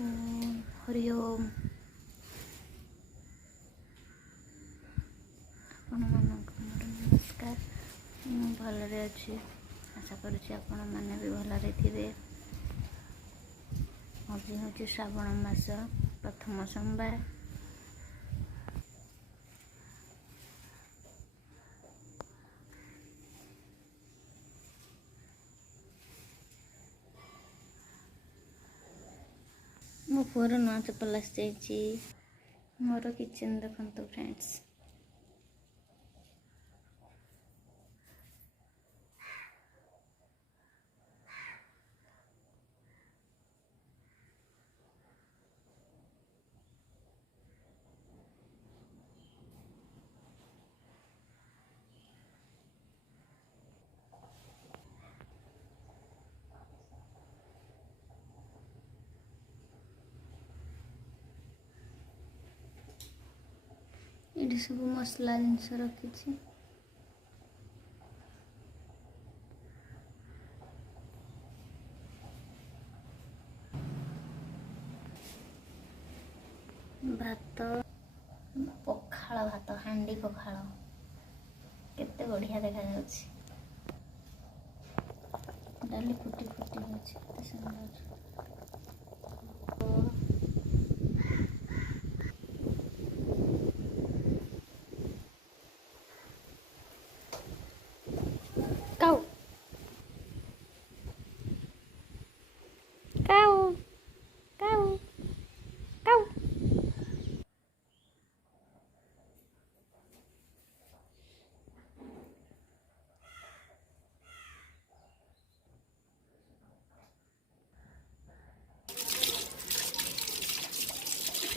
हरि ओम। आपण मानक नमस्कार। भलरे अच्छी आशा करुँच आपण मैंने भी भलरे थे। आज हूँ श्रावण मास प्रथम सोमवार। मो पुअर नुआ चप्पल आसी मोर किचन देखो फ्रेंड्स। ये सब मसला जिनस रखी भात पखाल भात हांडी पखाल केते बढ़िया देखा डाली फुटी फुटी होते सुंदर। काऊ काऊ काऊ काऊ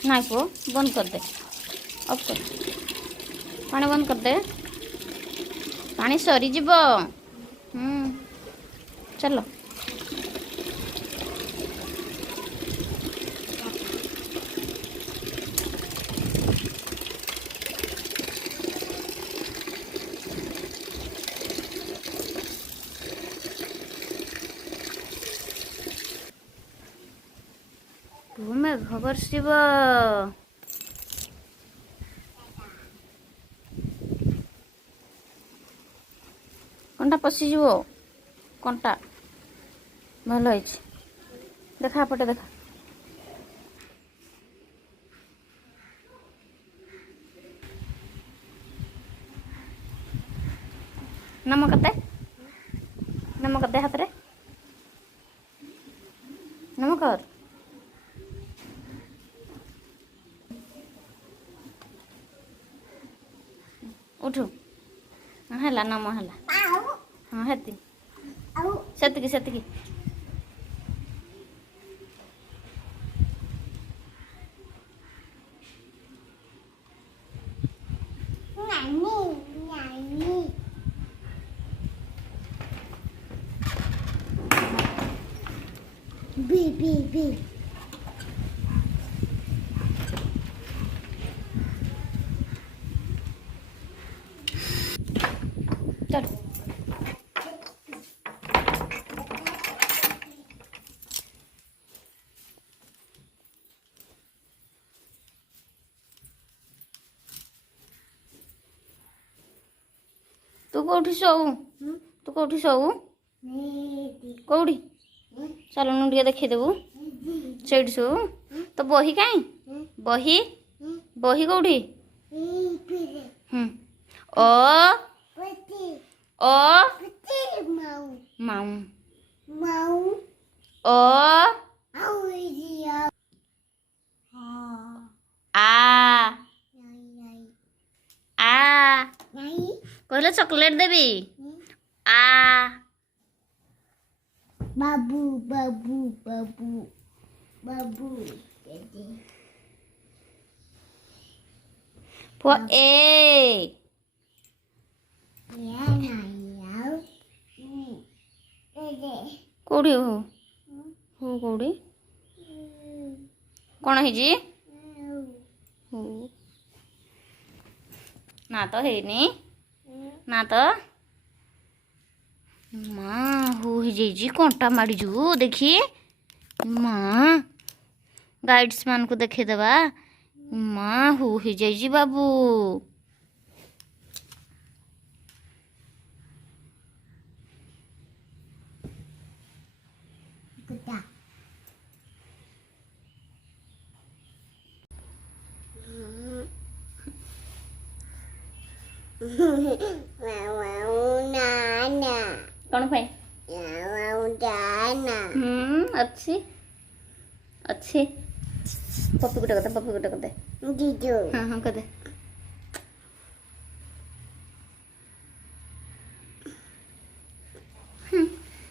ना पो बंद कर दे। ऑफ कर पानी बंद कर दे। पानी सरी जीव। चलो तुम्हें खबर शिव कंटा पशिज कंटा भल देखा पटे देखा नमक दे हाथ रे नमक और उठू है नम है हाँ हेती सेतकी सेतकी बी बी बी चल तू कौटी सोऊ तू कौटी सोऊ कौटी चल नु टे देखी देबू सेठ सो तो बही कहीं बही बही कौटी ओ ओ माऊ ओ आ आ कहले चॉकलेट देवी आ बाबू बाबू बाबू बाबू पुआ ए कौड़ी हो कौड़ी कौन है ना तो है नहीं ना तो माँ हो कंटा मारी जू देखी माँ गाइड्स मान को देखे देबा माँ हु ही जाइजी बाबू कौन भाई अच्छी अच्छी पप्पी गुटा कर दे जीजू हाँ हाँ कर दे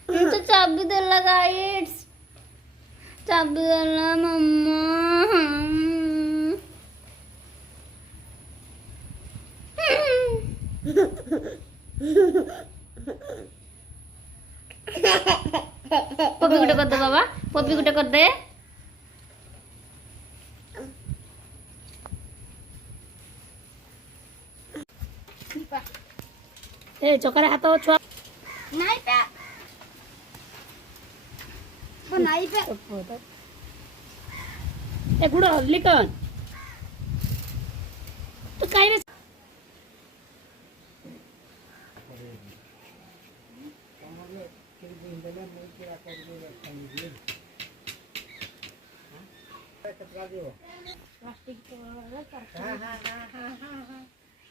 तो चाबी दे लगा इट्स चाबी देला मम्मा पप्पी गुटा कर दे बाबा पप्पी गुटा कर दे ए चोकर हाथ छुआ नाई पे तो नाई पे ए गुड़ लिकन तो काय रे प्लास्टिक तो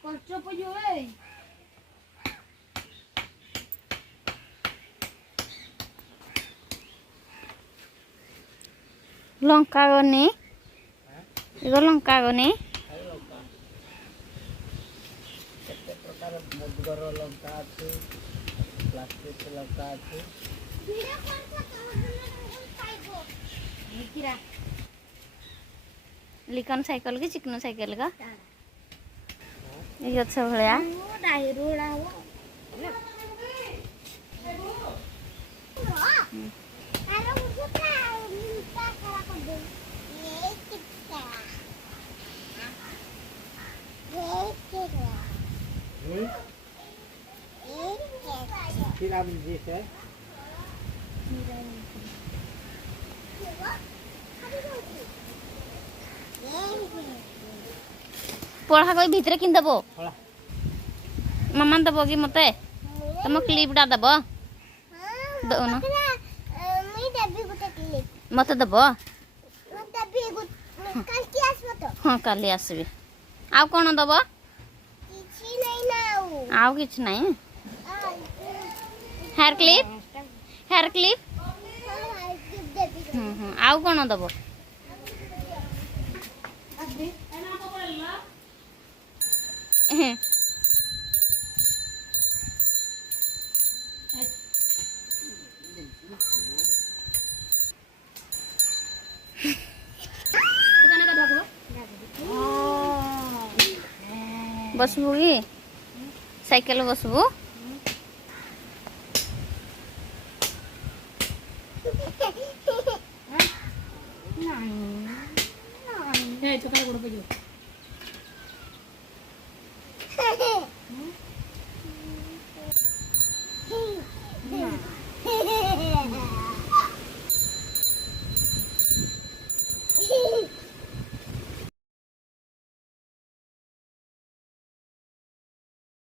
कच्चो पयो ए लंका गनी एगो लंका गनी केते प्रकार मुदगर लंका আছে प्लास्टिक लंका আছে वीडियो कौन सा खाइबो निकिरा लिकन साइकिल की चिकन साइकिल का ये अच्छा भलिया वो डाई रोड़ा वो हेलो मुझे क्या करा कर दे ये कितना फिर आप जी से पढ़ा कोई भीतर किन दबो पढ़ा मामा दबो कि मते तुम क्लिप डा दबो दो ना मैं डब्बी गुटा क्लिप मते दबो मैं डब्बी गुट कल की आसबो तो हाँ काली आसबी आउ कौन दबो किछि नहीं नाउ आउ किछ नहीं हेयर क्लिप आउ कौन दबो बसबू कि साइकेल बसबू ए चोकर गुड़ पे जो